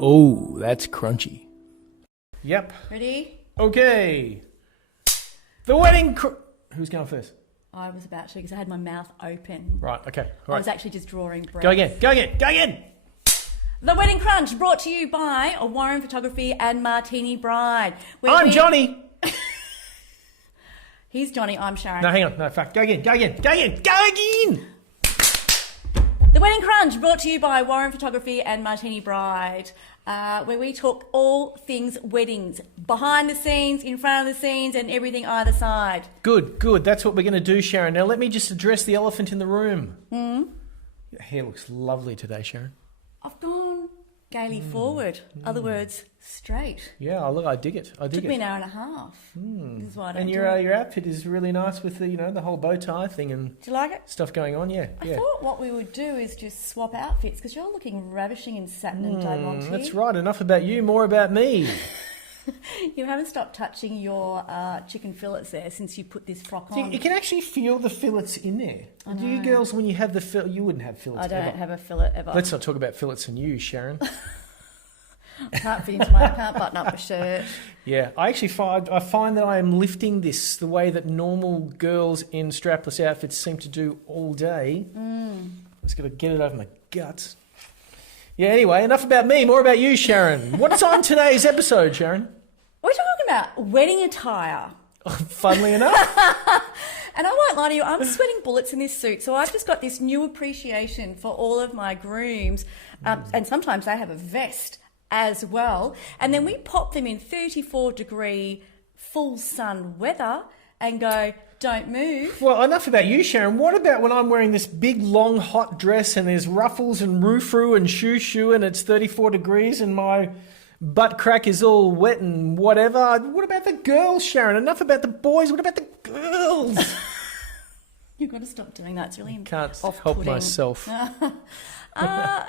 Oh, that's crunchy. Yep. Ready? Okay. The wedding... Who's going first? I was about to because I had my mouth open. Right, okay. All right. I was actually just drawing breath. Go again. The Wedding Crunch brought to you by Warren Photography and Martini Bride. I'm Johnny. He's Johnny, I'm Sharon. No, hang on. No, fuck. Go again. The Wedding Crunch brought to you by Warren Photography and Martini Bride, where we talk all things weddings, behind the scenes, in front of the scenes, and everything either side. Good. That's what we're going to do, Sharon. Now, let me just address the elephant in the room. Your hair looks lovely today, Sharon. I've gone gaily forward. Other words, straight. Yeah, look, I dig it. Took me an hour and a half. This is why I don't And your outfit is really nice with the whole bow tie thing and do you like it? Stuff going on. Yeah. I thought what we would do is just swap outfits because you're looking ravishing in satin and diamante. That's right. Enough about you, more about me. You haven't stopped touching your chicken fillets there since you put this frock on. You can actually feel the fillets in there. Do you girls, when you have the fillet, you wouldn't have fillets I don't ever. have a fillet ever. Let's not talk about fillets and you, Sharon. I can't fit into I can't button up a shirt. Yeah, I find that I am lifting this the way that normal girls in strapless outfits seem to do all day. Just got to get it over my guts. Yeah, anyway, enough about me, more about you, Sharon. What's on today's episode, Sharon? We're talking about wedding attire. Funnily enough. And I won't lie to you, I'm sweating bullets in this suit. So I've just got this new appreciation for all of my grooms. And sometimes they have a vest as well. And then we pop them in 34-degree full sun weather and go, don't move. Well, enough about you, Sharon. What about when I'm wearing this big, long, hot dress and there's ruffles and roo-froo and shoo-shoo and it's 34 degrees and my butt crack is all wet and whatever? What about the girls, Sharon? Enough about the boys. What about the girls? You've got to stop doing that. It's really Can't off-putting. help myself. I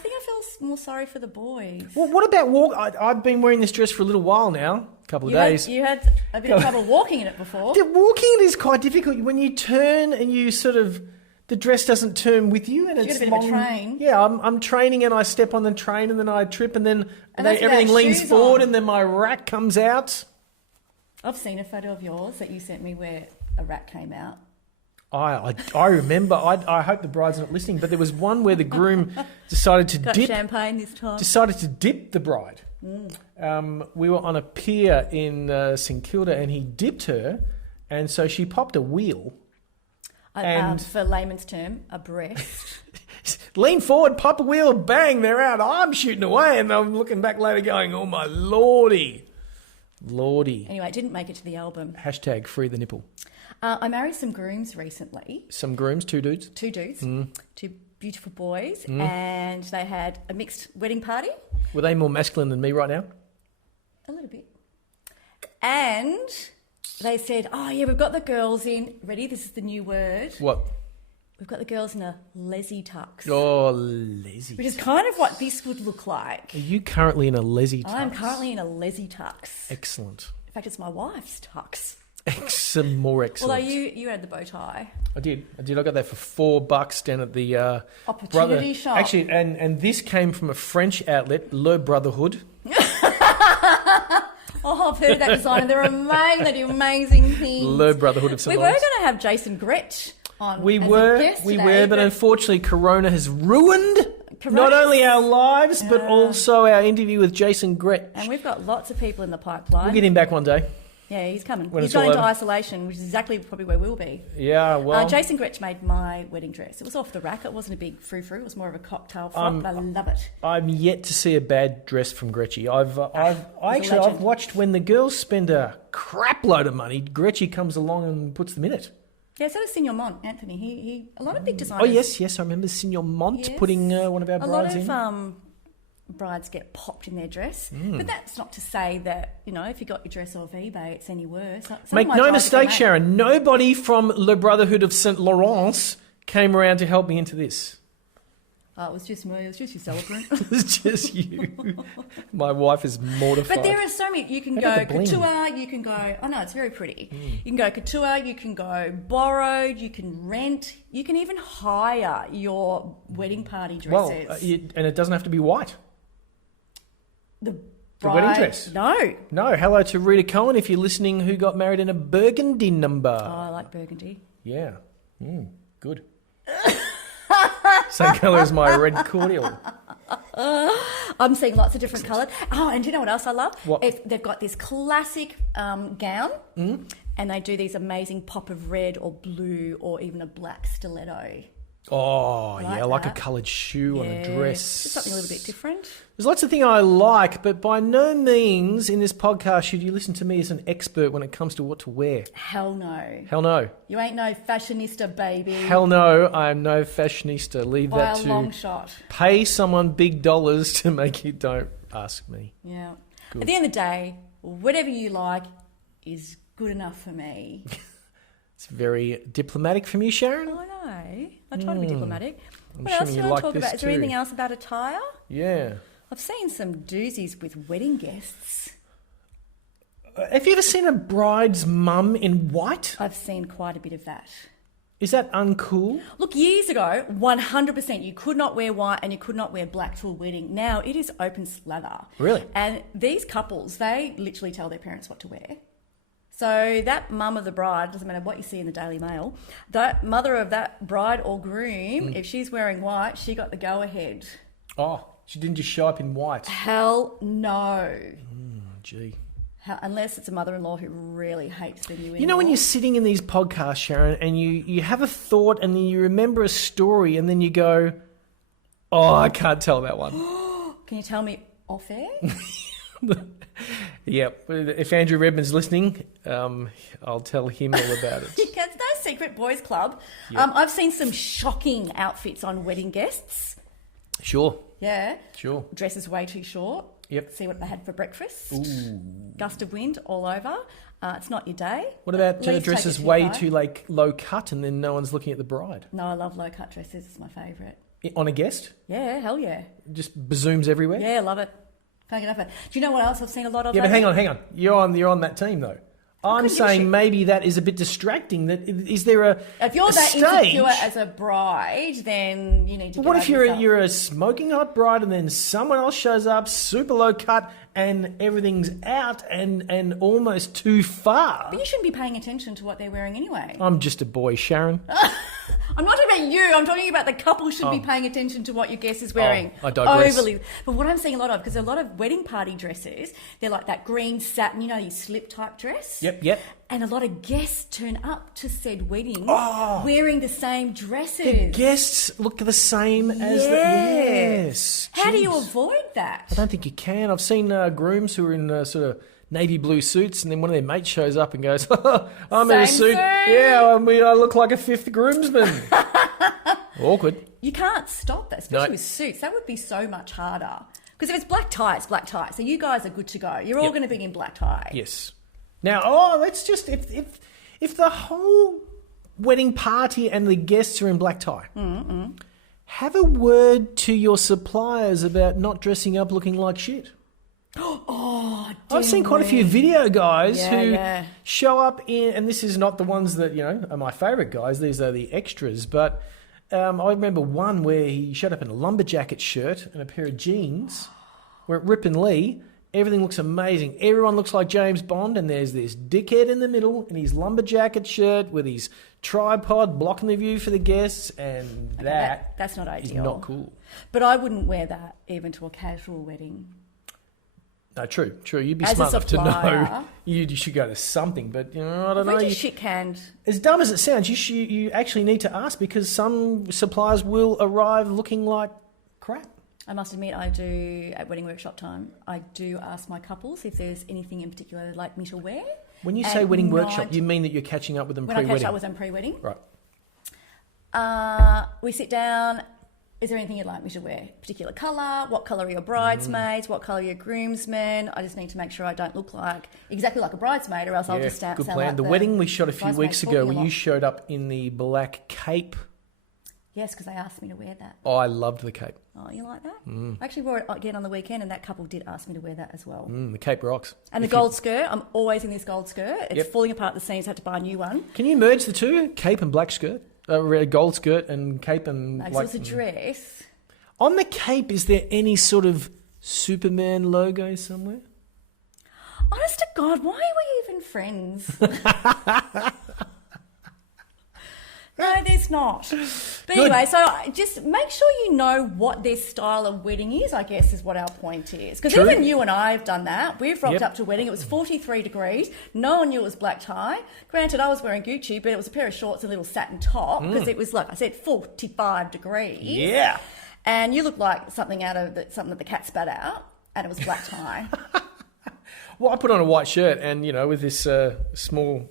think I feel more sorry for the boys. Well, what about walk? I've been wearing this dress for a little while now, a couple of days. You had a bit of trouble walking in it before. Yeah, walking it is quite difficult. When you turn and you sort of, the dress doesn't turn with you, and it's got a bit of a train. Yeah, I'm training and I step on the train and then I trip and then everything leans shoes forward on. and then my rack comes out. I've seen a photo of yours that you sent me where a rat came out. I remember. I hope the bride's not listening, but there was one where the groom decided to Got champagne this time. Decided to dip the bride. We were on a pier in St Kilda, and he dipped her, and so she popped a wheel. And for layman's term, a breast. Lean forward, pop a wheel, bang, they're out. I'm shooting away, and I'm looking back later, going, "Oh my lordy." Anyway, it didn't make it to the album. # free the nipple. I married some grooms recently. Some grooms, 2 dudes? 2 dudes, 2 beautiful boys, and they had a mixed wedding party. Were they more masculine than me right now? A little bit. And they said, oh yeah, we've got the girls in, ready, this is the new word. What? We've got the girls in a lezzy tux. Oh, lezzy. Which is kind of what this would look like. Are you currently in a lezzy tux? I'm currently in a lezzy tux. Excellent. In fact, it's my wife's tux. More excellent. Although you had the bow tie. I did. I got that for $4 down at the Opportunity shop. Actually, and this came from a French outlet, Le Brotherhood. Oh, I've heard of that designer. They're amazing. They do amazing things. Le Brotherhood of We were going to have Jason Gretsch on. We as were, a guest today, but unfortunately, Corona has ruined not only our lives, but also our interview with Jason Gretsch. And we've got lots of people in the pipeline. We'll get him back one day. Yeah, he's coming. When He's gone into isolation, which is exactly probably where we'll be. Yeah, well... Jason Gretsch made my wedding dress. It was off the rack. It wasn't a big frou-frou. It was more of a cocktail frock, but I love it. I'm yet to see a bad dress from Gretchy. I've watched when the girls spend a crap load of money, Gretchy comes along and puts them in it. Yeah, so does Signor Mont, Anthony. He a lot of big designers. Oh, yes, I remember Signor Mont putting one of our brides in. A lot of brides get popped in their dress. But that's not to say that, if you got your dress off eBay, it's any worse. Make no mistake, Sharon, nobody from Le Brotherhood of St. Laurence came around to help me into this. It was just me. It was just your celebrant. It was just you. My wife is mortified. But there are so many. You can go couture. You can go. Oh no, it's very pretty. You can go couture. You can go borrowed. You can rent. You can even hire your wedding party dresses. And it doesn't have to be white. The The wedding bride- dress? No. No. Hello to Rita Cohen, if you're listening, who got married in a burgundy number. Oh, I like burgundy. Yeah. Good. Same colour as my red cordial. I'm seeing lots of different coloured. Oh, and do you know what else I love? What? They've got this classic gown, and they do these amazing pop of red or blue or even a black stiletto. Oh, Like yeah, like a that. coloured shoe on a dress. Just something a little bit different. There's lots of things I like, but by no means in this podcast should you listen to me as an expert when it comes to what to wear. Hell no. Hell no. You ain't no fashionista, baby. Hell no, I am no fashionista. Leave By that a to long shot. pay someone big dollars to make you. Don't ask me. Yeah. Good. At the end of the day, whatever you like is good enough for me. It's very diplomatic from you, Sharon. I know. I try to be diplomatic. I'm What else assuming do you you want like to talk this about? Is there anything too. else about attire? Yeah. I've seen some doozies with wedding guests. Have you ever seen a bride's mum in white? I've seen quite a bit of that. Is that uncool? Look, years ago, 100% you could not wear white and you could not wear black to a wedding. Now it is open slather. Really? And these couples, they literally tell their parents what to wear. So that mum of the bride, doesn't matter what you see in the Daily Mail, that mother of that bride or groom, if she's wearing white, she got the go-ahead. Oh, she didn't just show up in white. Hell no. Oh, gee. Unless it's a mother-in-law who really hates the new in-law. You know when you're sitting in these podcasts, Sharon, and you have a thought and then you remember a story and then you go, oh, I can't tell that one. Can you tell me off air? Yeah, if Andrew Redmond's listening, I'll tell him all about it. It's no secret boys club. Yep. I've seen some shocking outfits on wedding guests. Sure, Yeah. sure. Dresses way too short. Yep. See what they had for breakfast. Ooh. Gust of wind all over. It's not your day. What about At least take dresses it way far. too like low cut and then no one's looking at the bride? No, I love low cut dresses. It's my favourite. On a guest? Yeah, hell yeah. Just bazooms everywhere? Yeah, love it. Can't get enough of it. Do you know what else I've seen a lot of? Yeah, but lately? hang on. You're on that team though. I'm couldn't give a saying shit. maybe that is a bit distracting. That is there a If you're a that stage? insecure as a bride, then you need to. But get what if over yourself. you're a smoking hot bride and then someone else shows up super low cut and everything's out and almost too far? But you shouldn't be paying attention to what they're wearing anyway. I'm just a boy, Sharon. I'm not talking about you. I'm talking about the couple should be paying attention to what your guest is wearing. I digress. Overly. But what I'm seeing a lot of, because a lot of wedding party dresses, they're like that green satin, your slip type dress. Yep. And a lot of guests turn up to said wedding Oh. wearing the same dresses. Guests look the same as the... Yes. How do you Jeez. avoid that? I don't think you can. I've seen grooms who are in sort of navy blue suits, and then one of their mates shows up and goes, I'm in a Same suit. suit. Yeah, I look like a fifth groomsman. Awkward. You can't stop that, especially No. with suits. That would be so much harder. Because if it's black tie, it's black tie. So you guys are good to go. You're all Yep. going to be in black tie. Yes. Now, let's just... If the whole wedding party and the guests are in black tie, have a word to your suppliers about not dressing up looking like shit. Oh, I've seen quite a few video guys Yeah, who yeah. show up in, and this is not the ones that, are my favourite guys, these are the extras, but I remember one where he showed up in a lumberjacket shirt and a pair of jeans. We're at Rip and Lee. Everything looks amazing. Everyone looks like James Bond, and there's this dickhead in the middle in his lumberjacket shirt with his tripod blocking the view for the guests, and that's not is ideal. not cool. But I wouldn't wear that even to a casual wedding. No, true. You'd be As a smart enough to know supplier- you should go to something, but I don't We're know. just shit canned. As dumb as it sounds, you actually need to ask because some suppliers will arrive looking like crap. I must admit, I do, at wedding workshop time, I do ask my couples if there's anything in particular they'd like me to wear. When you say And wedding not- workshop, you mean that you're catching up with them When I pre-wedding? catch up with them pre-wedding. Right. We sit down. Is there anything you'd like me to wear? Particular colour? What colour are your bridesmaids? What colour are your groomsmen? I just need to make sure I don't look exactly like a bridesmaid, or else I'll just sound good sound plan. like The wedding we shot a few bridesmaid weeks ago talking a when lot. you showed up in the black cape. Yes, because they asked me to wear that. Oh, I loved the cape. Oh, you like that? I actually wore it again on the weekend, and that couple did ask me to wear that as well. The cape rocks. And the If you- gold skirt, I'm always in this gold skirt. It's Yep. falling apart at the seams, had to buy a new one. Can you merge the two? Cape and black skirt? Gold skirt and cape and... No, 'cause like, it was a dress. On the cape, is there any sort of Superman logo somewhere? Honest to God, why are we even friends? No, there's not. But Good. anyway, so just make sure you know what their style of wedding is, I guess, is what our point is. Because True. even you and I have done that. We've rocked Yep. up to a wedding. It was 43 degrees. No one knew it was black tie. Granted, I was wearing Gucci, but it was a pair of shorts and a little satin top because it was, like I said, 45 degrees. Yeah. And you looked like something out of something that the cat spat out, and it was black tie. Well, I put on a white shirt and, with this small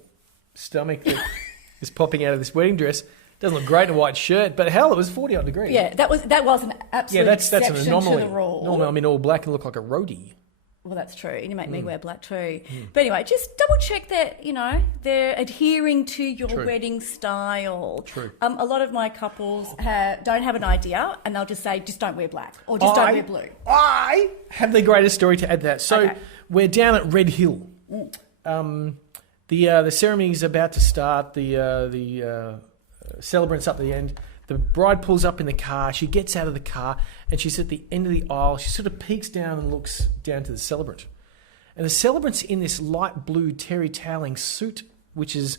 stomach that is popping out of this wedding dress. Doesn't look great in a white shirt, but hell, it was 40-odd degrees. Yeah, that was an absolute that's an exception anomaly. to the rule. Normally I'm in all black and look like a roadie. Well, that's true. And you make me wear black too. But anyway, just double check that, they're adhering to your True. wedding style. True. A lot of my couples don't have an idea and they'll just say, just don't wear black or just don't wear blue. I have the greatest story to add to that. So Okay. we're down at Red Hill. The ceremony is about to start. The celebrant's up at the end. The bride pulls up in the car. She gets out of the car and she's at the end of the aisle. She sort of peeks down and looks down to the celebrant. And the celebrant's in this light blue terry toweling suit, which is...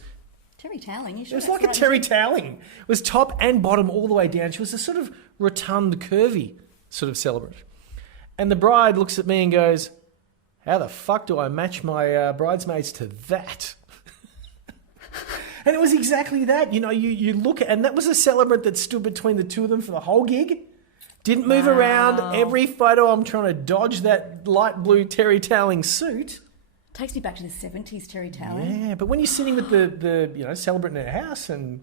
Terry toweling, you sure? It was that's like a right? terry toweling. It was top and bottom all the way down. She was a sort of rotund, curvy sort of celebrant. And the bride looks at me and goes, how the fuck do I match my bridesmaids to that? And it was exactly that. You look at... And that was a celebrant that stood between the two of them for the whole gig. Didn't move around. Every photo I'm trying to dodge that light blue terry toweling suit. Takes me back to the 70s, terry toweling. Yeah, but when you're sitting with the celebrant in her house and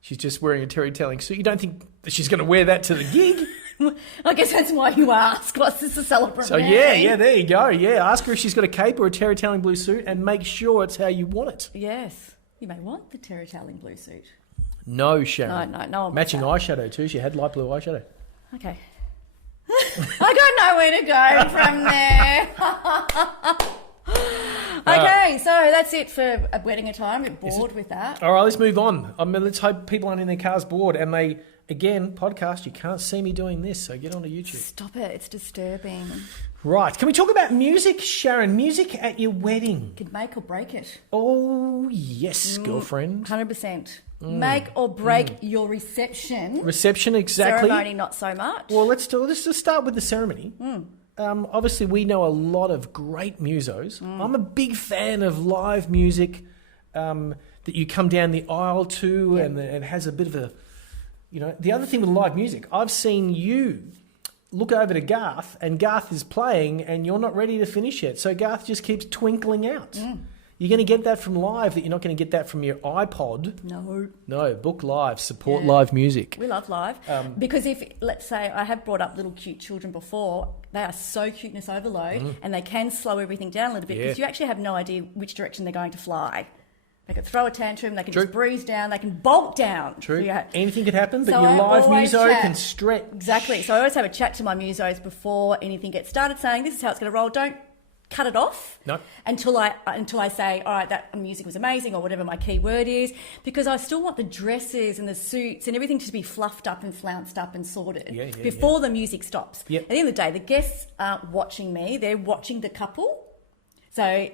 she's just wearing a terry toweling suit, you don't think that she's going to wear that to the gig. I guess that's why you ask. What's this a celebrant? So yeah, there you go. Yeah, ask her if she's got a cape or a terry toweling blue suit and make sure it's how you want it. Yes. You may want the terry toweling blue suit. No, Sharon. No. one Matching wants eyeshadow too. She had light blue eyeshadow. that. Okay. I got nowhere to go from there. Okay, so that's it for a wedding attire. I'm bored with that. All right, let's move on. Let's hope people aren't in their cars bored and they... Again, podcast, you can't see me doing this, so get onto YouTube. Stop it, it's disturbing. Right, can we talk about music, Sharon? Music at your wedding. Could make or break it. Oh, yes, girlfriend. 100%. Make or break your reception. Reception, exactly. Ceremony, not so much. Well, let's just start with the ceremony. Obviously, we know a lot of great musos. I'm a big fan of live music that you come down the aisle to and it has a bit of a... the other thing with live music, I've seen you look over to Garth and Garth is playing and you're not ready to finish yet. So Garth just keeps twinkling out. You're going to get that from live that you're not going to get that from your iPod. No, book live, support live music. We love live. Because if, let's say, I have brought up little cute children before, they are so cuteness overload and they can slow everything down a little bit because you actually have no idea which direction they're going to fly. They can throw a tantrum, they can just breeze down, they can bolt down. True. So anything could happen, but So your I live always muso chat. can stretch. Exactly. So I always have a chat to my musos before anything gets started saying, this is how it's going to roll. Don't cut it off until I say, all right, that music was amazing or whatever my key word is, because I still want the dresses and the suits and everything to be fluffed up and flounced up and sorted before the music stops. Yep. At the end of the day, the guests aren't watching me, they're watching the couple. So...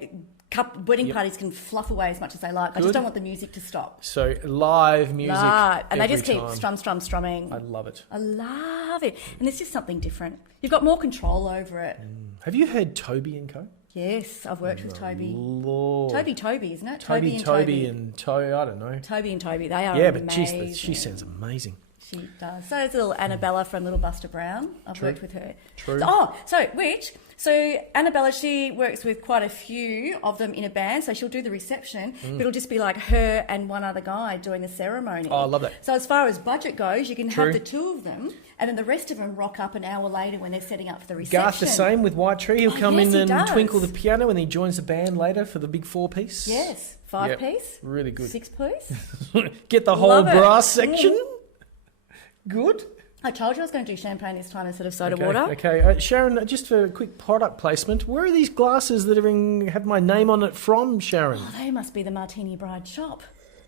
wedding parties can fluff away as much as they like. I just don't want the music to stop. So live music and they just keep time. strumming. I love it. I love it. And it's just something different. You've got more control over it. Have you heard Toby and Co? Yes, I've worked with Toby. Lord. Toby, isn't it? Toby and Toby, I don't know. Toby and Toby, they are but amazing. geez, she sounds amazing. She does. So it's little Annabella from Little Buster Brown. I've worked with her. True. So Annabella, she works with quite a few of them in a band. So she'll do the reception, but it'll just be like her and one other guy doing the ceremony. Oh, I love that. So as far as budget goes, you can have the two of them, and then the rest of them rock up an hour later when they're setting up for the reception. Garth the same with White Tree. He'll come yes, in he and does. twinkle the piano and he joins the band later for the big 4-piece. Yes, 5-piece. Really good. 6-piece. Get the whole Love it. brass section. Good. I told you I was going to do champagne this time instead of soda water. Okay, Sharon, just for a quick product placement, where are these glasses that have my name on it from, Sharon? Oh, they must be the Martini Bride shop.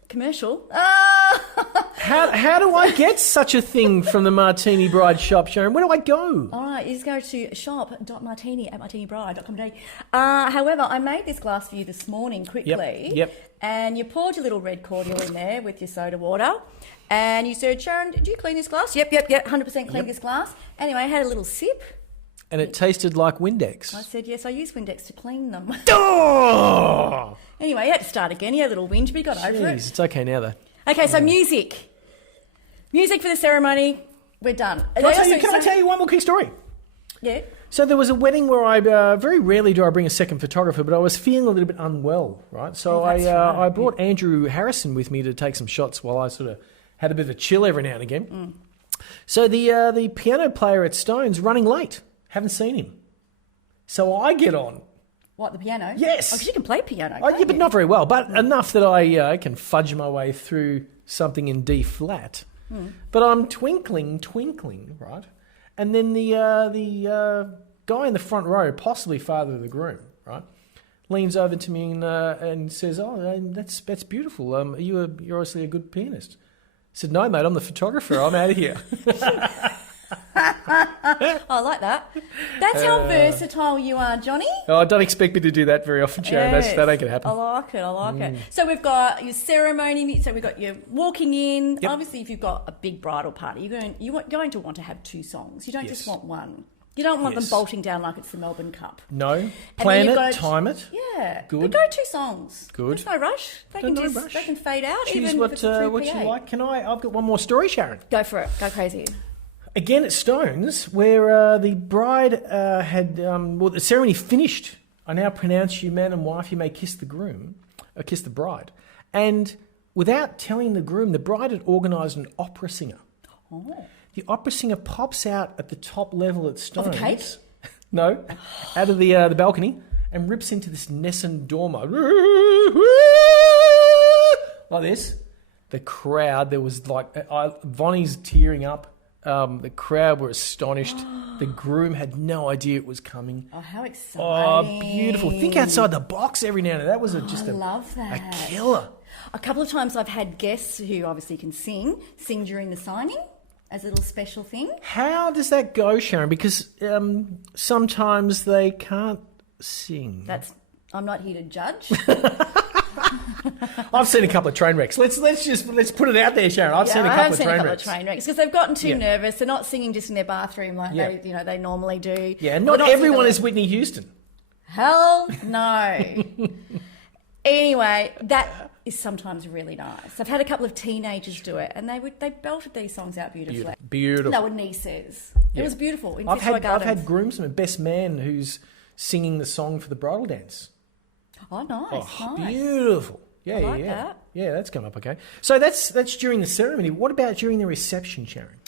Commercial. Ah! How do I get such a thing from the Martini Bride shop, Sharon? Where do I go? All right, you just go to shop.martini@martinibride.com.au. However, I made this glass for you this morning quickly. Yep. And you poured your little red cordial in there with your soda water. And you said, Sharon, did you clean this glass? Yep, 100% clean this glass. Anyway, I had a little sip. And it tasted like Windex. I said, yes, I use Windex to clean them. Oh! Anyway, you had to start again. You had a little whinge, but you got over it. It's okay now, though. Okay, so music. Music for the ceremony. We're done. Can I tell you one more quick story? Yeah. So there was a wedding where I very rarely do I bring a second photographer, but I was feeling a little bit unwell, right? So I brought Andrew Harrison with me to take some shots while I sort of had a bit of a chill every now and again. So the piano player at Stone's running late. Haven't seen him. So I get on. What, the piano? Yes. Oh, because you can play piano. Yeah, but not very well. But enough that I can fudge my way through something in D flat. But I'm twinkling, right? And then the guy in the front row, possibly father of the groom, right, leans over to me and says, "Oh, that's beautiful. You're obviously a good pianist." I said, "No, mate, I'm the photographer. I'm out of here." I like that. That's how versatile you are, Johnny. Oh, don't expect me to do that very often, Sharon. Yes. That ain't going to happen. I like it. So we've got your ceremony. So we've got your walking in. Yep. Obviously, if you've got a big bridal party, you're going to want to have 2 songs. You don't just want one. You don't want them bolting down like it's the Melbourne Cup. No. Plan it, time it. Yeah. Good. But go 2 songs. Good. There's no rush. They can fade out. Choose even what if it's you like. I've got one more story, Sharon. Go for it. Go crazy. Again at Stone's, where the bride the ceremony finished. I now pronounce you man and wife. You may kiss the bride. And without telling the groom, the bride had organised an opera singer. Oh. The opera singer pops out at the top level at Stone's. Of the cake? No, out of the balcony and rips into this Nessun Dorma. Like this. The crowd, there was Vonnie's tearing up. The crowd were astonished. The groom had no idea it was coming. Oh, how exciting. Oh, beautiful. Think outside the box every now and then. That was just I love that. A killer. A couple of times I've had guests who obviously can sing during the signing as a little special thing. How does that go, Sharon? Because sometimes they can't sing. I'm not here to judge. I've seen a couple of train wrecks. Let's put it out there, Sharon. I've seen a couple of train wrecks because they've gotten too nervous. They're not singing just in their bathroom like they normally do. Yeah, not everyone is Whitney Houston. Hell no. Anyway, that is sometimes really nice. I've had a couple of teenagers do it, and they belted these songs out beautifully. Beautiful. They were nieces. It was beautiful. I've had groomsmen, best man who's singing the song for the bridal dance. Oh, nice. Beautiful. Yeah, I like that. Yeah, that's come up okay. So that's during the ceremony. What about during the reception, Sharon?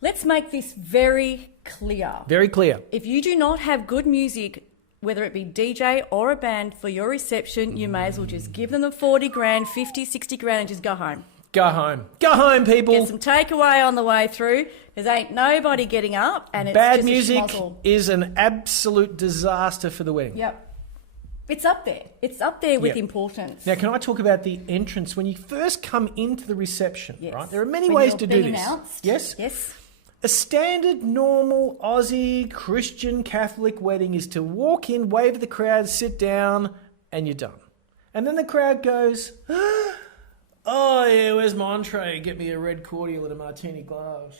Let's make this very clear. Very clear. If you do not have good music, whether it be DJ or a band for your reception, you may as well just give them the 40 grand, 50, 60 grand and just go home. Go home. Go home, people. Get some takeaway on the way through. There ain't nobody getting up and it's bad just music a schmozzle. Is an absolute disaster for the wedding. Yep. It's up there. It's up there with importance. Now, can I talk about the entrance when you first come into the reception? Yes. Right, there are many ways to do this. Announced. Yes. Yes. A standard, normal Aussie Christian Catholic wedding is to walk in, wave at the crowd, sit down, and you're done. And then the crowd goes, "Oh yeah, where's my entree? Get me a red cordial and a martini glass."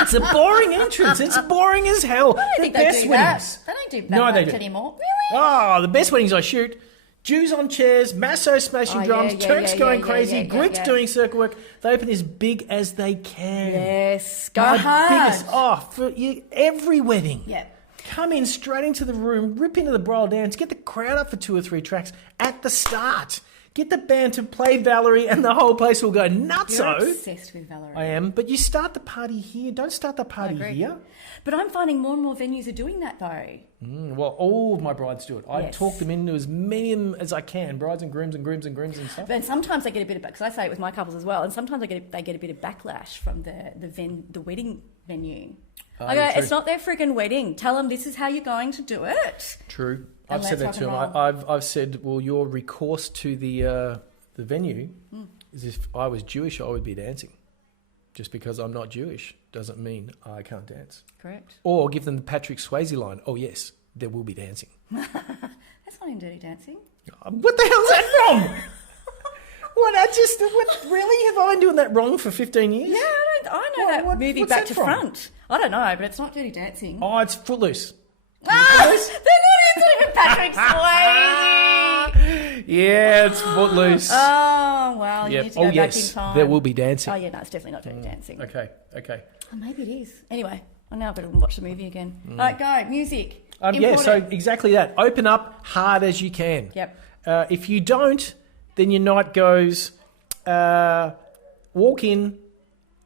It's a boring entrance. It's boring as hell. I don't think they do that. They don't do that much anymore. Really? Oh, the best weddings I shoot. Jews on chairs, Masso smashing drums, Turks going crazy, Greeks doing circle work. They open as big as they can. Yes, go hard. For you, every wedding. Yeah. Come in straight into the room, rip into the bridal dance, get the crowd up for 2 or 3 tracks at the start. Get the band to play Valerie and the whole place will go nutso. You're obsessed with Valerie. I am, but you start the party here. Don't start the party here. But I'm finding more and more venues are doing that though. Well, all of my brides do it. I talk them into as many of them as I can, brides and grooms and grooms and grooms and stuff. And sometimes they get a bit of, because I say it with my couples as well, and sometimes they get a bit of backlash from the wedding venue. I go, it's not their friggin' wedding. Tell them this is how you're going to do it. True. I've said that to them. I've said, well, your recourse to the venue is if I was Jewish, I would be dancing. Just because I'm not Jewish doesn't mean I can't dance. Correct. Or give them the Patrick Swayze line. Oh, yes, there will be dancing. That's not in Dirty Dancing. What the hell's that from? Really? Have I been doing that wrong for 15 years? Yeah, I know that movie what's back that to from? front. I don't know, but it's not Dirty Dancing. Oh, it's Footloose. Ah, they're not into it, Patrick Swayze. Yeah, it's Footloose. Oh, well, you need to go back in time. There will be dancing. Oh, yeah, no, it's definitely not Dirty Dancing. Okay. Oh, maybe it is. Anyway, I now got to watch the movie again. All right, go. Music. Yeah, so exactly that. Open up hard as you can. Yep. If you don't, then your night goes walk in,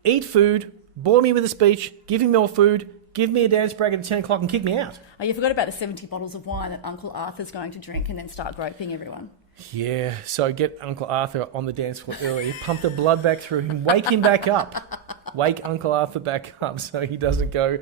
eat food, bore me with a speech, give me more food, give me a dance break at 10 o'clock and kick me out. Oh, you forgot about the 70 bottles of wine that Uncle Arthur's going to drink and then start groping everyone. Yeah, so get Uncle Arthur on the dance floor early, pump the blood back through him, wake him back up. Wake Uncle Arthur back up so he doesn't go...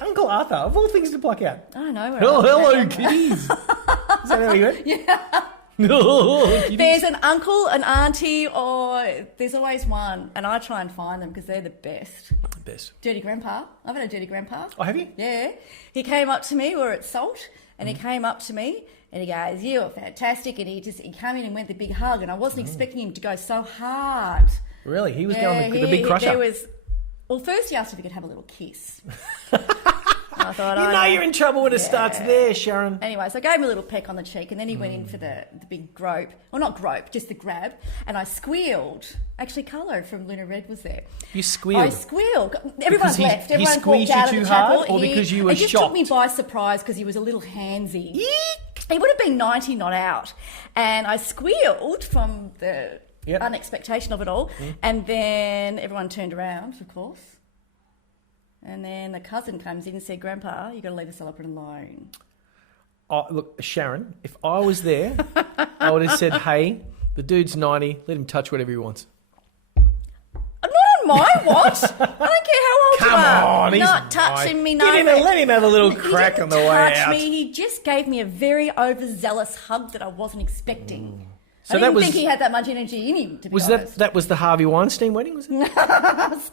Uncle Arthur, of all things to pluck out. I don't know. Hello, kitties. Is that how he went? Yeah. Kitties. There's an uncle, an auntie, or there's always one, and I try and find them because they're the best. Best. Dirty Grandpa. I've had a Dirty Grandpa. Oh, have you? Yeah. He came up to me, we were at Salt, and he came up to me and he goes, "You are fantastic," and he came in and went the big hug, and I wasn't expecting him to go so hard. Really? He was going the big crusher? First he asked if he could have a little kiss. I thought, you're in trouble when it starts there, Sharon. Anyway, so I gave him a little peck on the cheek, and then he went in for the big grope. Well, not grope, just the grab. And I squealed. Actually, Carlo from Luna Red was there. You squealed? I squealed. Everyone's left. Everyone he squeezed walked out you of too the chapel. hard, or because you were shocked? It just took me by surprise because he was a little handsy. He would have been 90 not out. And I squealed from the unexpectation of it all. And then everyone turned around, of course. And then the cousin comes in and said, "Grandpa, you got to leave the celebrant alone." Oh, look, Sharon, if I was there, I would have said, "Hey, the dude's 90. Let him touch whatever he wants." Not on my watch. I don't care how old Come you are. on, he's not touching me. No, let him have a little crack on the way out. He didn't touch me. He just gave me a very overzealous hug that I wasn't expecting. So I didn't think he had that much energy in him, to be honest. That was the Harvey Weinstein wedding, was it?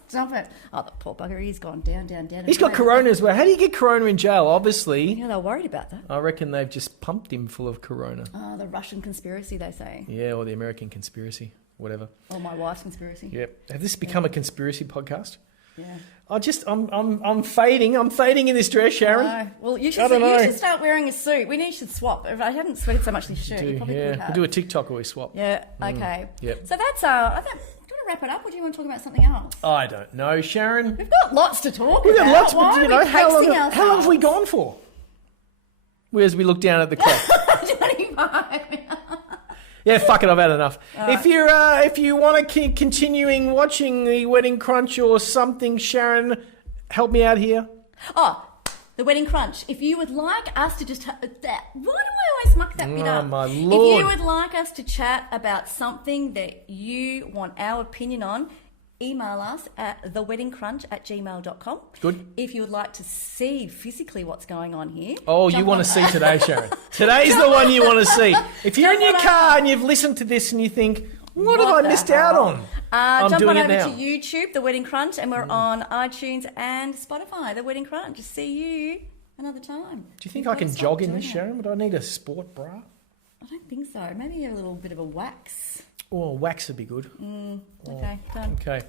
Stop it. Oh, the poor bugger, he's gone down. He's got corona as well. How do you get corona in jail? Obviously. Yeah, they're worried about that. I reckon they've just pumped him full of corona. Oh, the Russian conspiracy, they say. Yeah, or the American conspiracy, whatever. Or my wife's conspiracy. Yep. Have this become a conspiracy podcast? Yeah. I'm fading. I'm fading in this dress, Sharon. No. Well, you should start wearing a suit. We should swap. If I hadn't sweated so much this shirt, you probably could have. We'll do a TikTok where we swap. Yeah. Okay. Yep. So that's I think. Do you want to wrap it up, or do you want to talk about something else? I don't know, Sharon. We've got lots to talk about. We've got lots, Why but how long have we gone for? Whereas we look down at the clock. 25. Yeah, fuck it, I've had enough. If you want to keep continuing watching the Wedding Crunch or something, Sharon, help me out here. Oh, the Wedding Crunch. If you would like us to just... why do I always muck that bit up? Oh, my Lord. If you would like us to chat about something that you want our opinion on, email us at theweddingcrunch@gmail.com. Good. If you would like to see physically what's going on here. Oh, you want to see today, Sharon. Today's the one you want to see. If you're in your car and you've listened to this and you think, what have I missed out on? I'm jump doing on it over now. to YouTube, The Wedding Crunch, and we're on iTunes and Spotify, The Wedding Crunch. See you another time. Do you think I can jog in this, Sharon? Would I need a sport bra? I don't think so. Maybe a little bit of a wax. Oh, wax would be good. Okay, done. Okay.